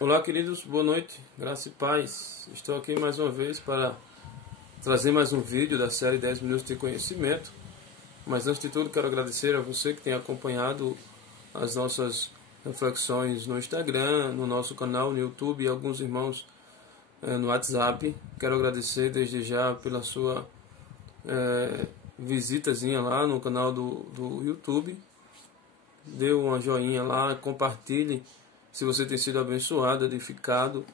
Olá, queridos, boa noite, graça e paz. Estou aqui mais uma vez para trazer mais um vídeo da série 10 Minutos de Conhecimento. Mas antes de tudo, quero agradecer a você que tem acompanhado as nossas reflexões no Instagram, no nosso canal no YouTube e alguns irmãos no WhatsApp. Quero agradecer desde já pela sua visitazinha lá no canal do YouTube. Dê uma joinha lá, compartilhe se você tem sido abençoado, edificado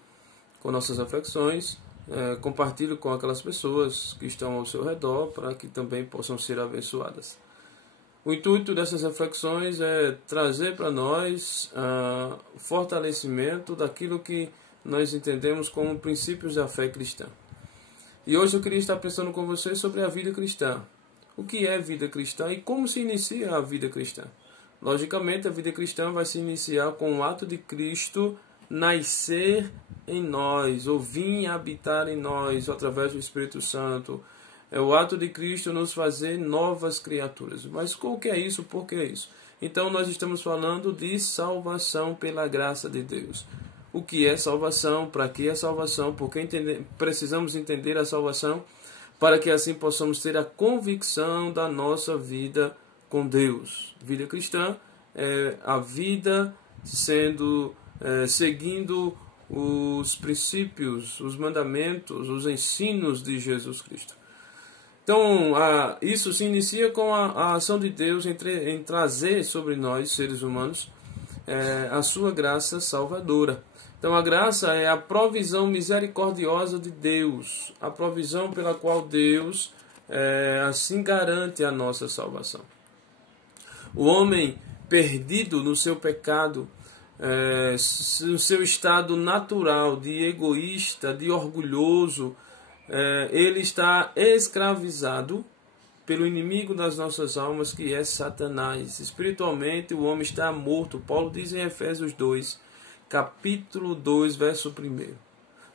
com nossas reflexões. Compartilhe com aquelas pessoas que estão ao seu redor para que também possam ser abençoadas. O intuito dessas reflexões é trazer para nós o fortalecimento daquilo que nós entendemos como princípios da fé cristã. E hoje eu queria estar pensando com vocês sobre a vida cristã. O que é vida cristã e como se inicia a vida cristã? Logicamente, a vida cristã vai se iniciar com o ato de Cristo nascer em nós, ou vir habitar em nós, através do Espírito Santo. É o ato de Cristo nos fazer novas criaturas. Mas o que é isso? Por que é isso? Então, nós estamos falando de salvação pela graça de Deus. O que é salvação? Para que é salvação? Porque precisamos entender a salvação para que assim possamos ter a convicção da nossa vida com Deus. Vida cristã é a vida seguindo os princípios, os mandamentos, os ensinos de Jesus Cristo. Então, isso se inicia com a ação de Deus em trazer sobre nós, seres humanos, a sua graça salvadora. Então, a graça é a provisão misericordiosa de Deus, a provisão pela qual Deus assim garante a nossa salvação. O homem perdido no seu pecado, no seu estado natural de egoísta, de orgulhoso, ele está escravizado pelo inimigo das nossas almas, que é Satanás. Espiritualmente, o homem está morto. Paulo diz em Efésios 2, capítulo 2, verso 1.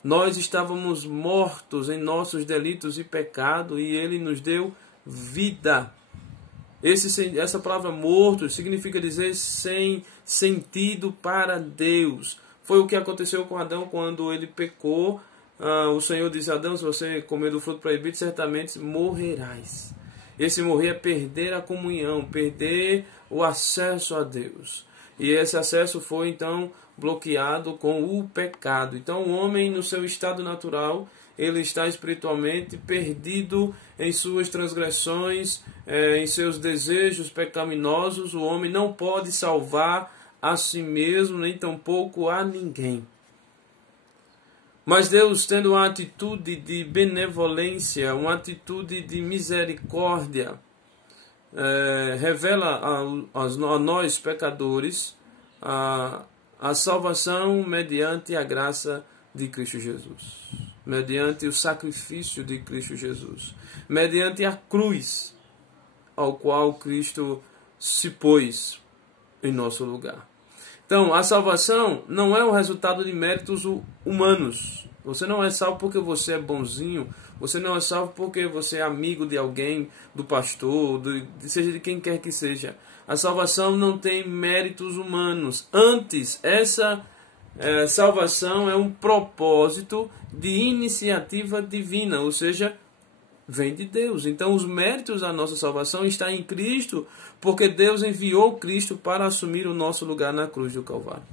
Nós estávamos mortos em nossos delitos e pecado, e ele nos deu vida. Essa palavra morto significa dizer sem sentido para Deus. Foi o que aconteceu com Adão quando ele pecou. O Senhor disse a Adão: se você comer do fruto proibido, certamente morrerás. Esse morrer é perder a comunhão, perder o acesso a Deus. E esse acesso foi então bloqueado com o pecado. Então o homem, no seu estado natural, ele está espiritualmente perdido em suas transgressões, em seus desejos pecaminosos. O homem não pode salvar a si mesmo, nem tampouco a ninguém. Mas Deus, tendo uma atitude de benevolência, uma atitude de misericórdia, revela a nós, pecadores, a salvação mediante a graça de Cristo Jesus. Mediante o sacrifício de Cristo Jesus, mediante a cruz ao qual Cristo se pôs em nosso lugar. Então, a salvação não é o resultado de méritos humanos. Você não é salvo porque você é bonzinho, você não é salvo porque você é amigo de alguém, do pastor, seja de quem quer que seja. A salvação não tem méritos humanos. Antes, essa salvação é um propósito de iniciativa divina, ou seja, vem de Deus. Então os méritos da nossa salvação estão em Cristo, porque Deus enviou Cristo para assumir o nosso lugar na cruz do Calvário.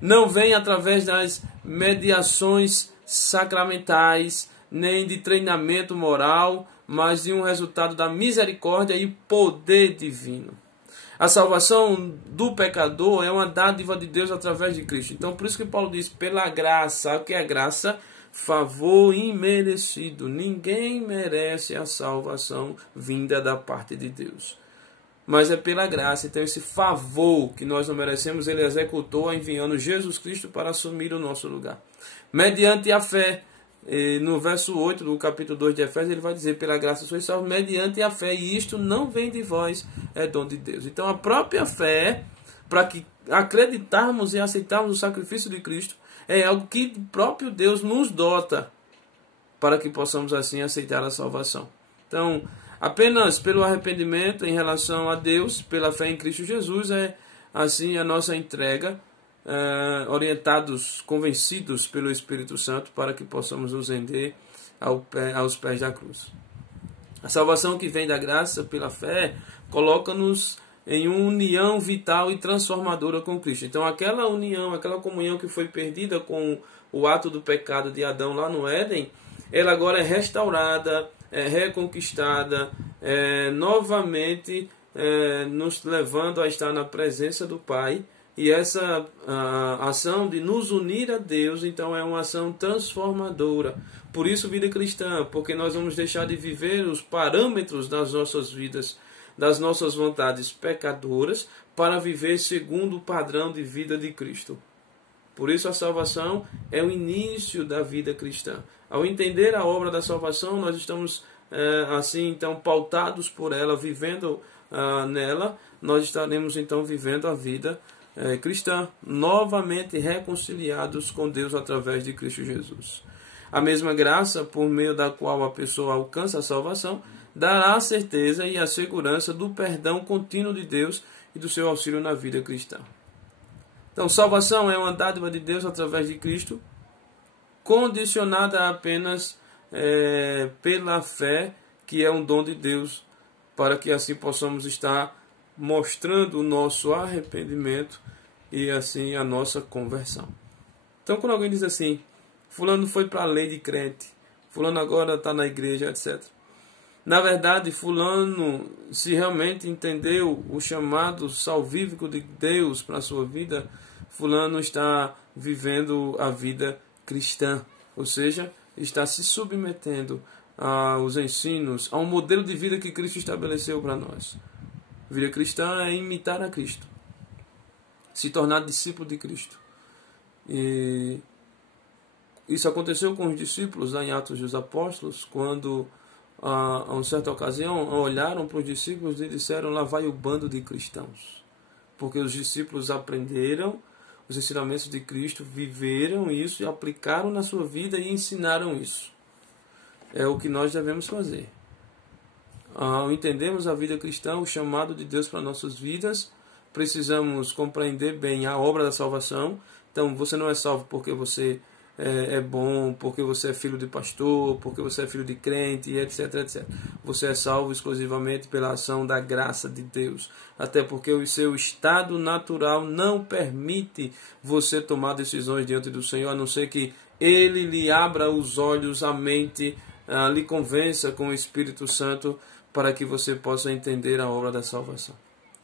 Não vem através das mediações sacramentais, nem de treinamento moral, mas de um resultado da misericórdia e poder divino. A salvação do pecador é uma dádiva de Deus através de Cristo. Então, por isso que Paulo diz, pela graça. O que é graça? Favor imerecido. Ninguém merece a salvação vinda da parte de Deus. Mas é pela graça. Então, esse favor que nós não merecemos, ele executou enviando Jesus Cristo para assumir o nosso lugar. Mediante a fé. No verso 8 do capítulo 2 de Efésios, ele vai dizer, pela graça sois salvos mediante a fé, e isto não vem de vós, é dom de Deus. Então a própria fé, para que acreditarmos e aceitarmos o sacrifício de Cristo, é algo que o próprio Deus nos dota, para que possamos assim aceitar a salvação. Então, apenas pelo arrependimento em relação a Deus, pela fé em Cristo Jesus, é assim a nossa entrega orientados, convencidos pelo Espírito Santo, para que possamos nos render aos pés da cruz. A salvação que vem da graça pela fé coloca-nos em uma união vital e transformadora com Cristo. Então aquela união, aquela comunhão que foi perdida com o ato do pecado de Adão lá no Éden, ela agora é restaurada, é reconquistada, novamente nos levando a estar na presença do Pai. E essa ação de nos unir a Deus, então, é uma ação transformadora. Por isso, vida cristã, porque nós vamos deixar de viver os parâmetros das nossas vidas, das nossas vontades pecadoras, para viver segundo o padrão de vida de Cristo. Por isso, a salvação é o início da vida cristã. Ao entender a obra da salvação, nós estamos, assim, então, pautados por ela, vivendo nela, nós estaremos, então, vivendo a vida cristã, novamente reconciliados com Deus através de Cristo Jesus. A mesma graça, por meio da qual a pessoa alcança a salvação, dará a certeza e a segurança do perdão contínuo de Deus e do seu auxílio na vida cristã. Então, salvação é uma dádiva de Deus através de Cristo, condicionada apenas pela fé, que é um dom de Deus, para que assim possamos estar mostrando o nosso arrependimento e assim a nossa conversão. Então, quando alguém diz assim, fulano foi para a lei de crente, fulano agora está na igreja, etc. Na verdade, fulano, se realmente entendeu o chamado salvífico de Deus para a sua vida, fulano está vivendo a vida cristã, ou seja, está se submetendo aos ensinos, a um modelo de vida que Cristo estabeleceu para nós. Vida cristã é imitar a Cristo, se tornar discípulo de Cristo. E isso aconteceu com os discípulos lá em Atos dos Apóstolos, quando a uma certa ocasião olharam para os discípulos e disseram: lá vai o bando de cristãos. Porque os discípulos aprenderam os ensinamentos de Cristo, viveram isso e aplicaram na sua vida e ensinaram isso. É o que nós devemos fazer. Ao entendermos a vida cristã, o chamado de Deus para nossas vidas, precisamos compreender bem a obra da salvação. Então, você não é salvo porque você é bom, porque você é filho de pastor, porque você é filho de crente, etc, etc. Você é salvo exclusivamente pela ação da graça de Deus. Até porque o seu estado natural não permite você tomar decisões diante do Senhor, a não ser que Ele lhe abra os olhos, a mente, lhe convença com o Espírito Santo, para que você possa entender a obra da salvação.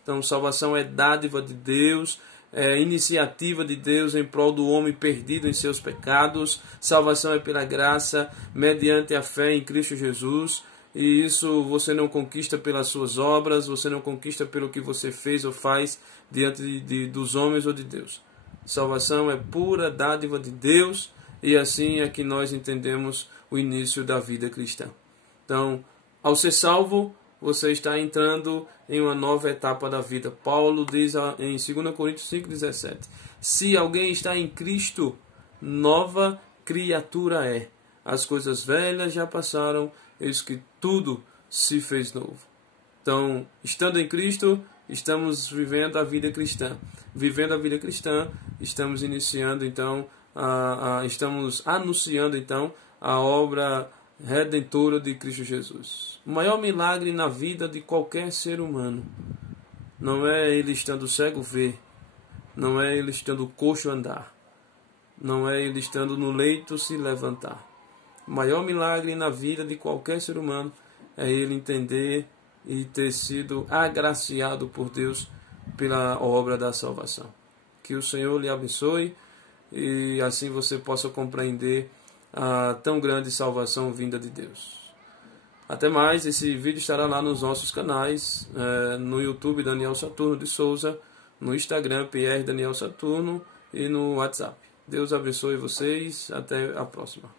Então, salvação é dádiva de Deus, é iniciativa de Deus em prol do homem perdido em seus pecados. Salvação é pela graça, mediante a fé em Cristo Jesus. E isso você não conquista pelas suas obras, você não conquista pelo que você fez ou faz diante dos homens ou de Deus. Salvação é pura dádiva de Deus, e assim é que nós entendemos o início da vida cristã. Então, ao ser salvo, você está entrando em uma nova etapa da vida. Paulo diz em 2 Coríntios 5,17: se alguém está em Cristo, nova criatura é. As coisas velhas já passaram, eis que tudo se fez novo. Então, estando em Cristo, estamos vivendo a vida cristã. Vivendo a vida cristã, estamos iniciando, então, estamos anunciando, então, a obra redentora de Cristo Jesus. O maior milagre na vida de qualquer ser humano não é ele estando cego ver, não é ele estando coxo andar, não é ele estando no leito se levantar. O maior milagre na vida de qualquer ser humano é ele entender e ter sido agraciado por Deus pela obra da salvação. Que o Senhor lhe abençoe e assim você possa compreender a tão grande salvação vinda de Deus. Até mais, esse vídeo estará lá nos nossos canais, no YouTube Daniel Saturno de Souza, no Instagram PR Daniel Saturno e no WhatsApp. Deus abençoe vocês, até a próxima.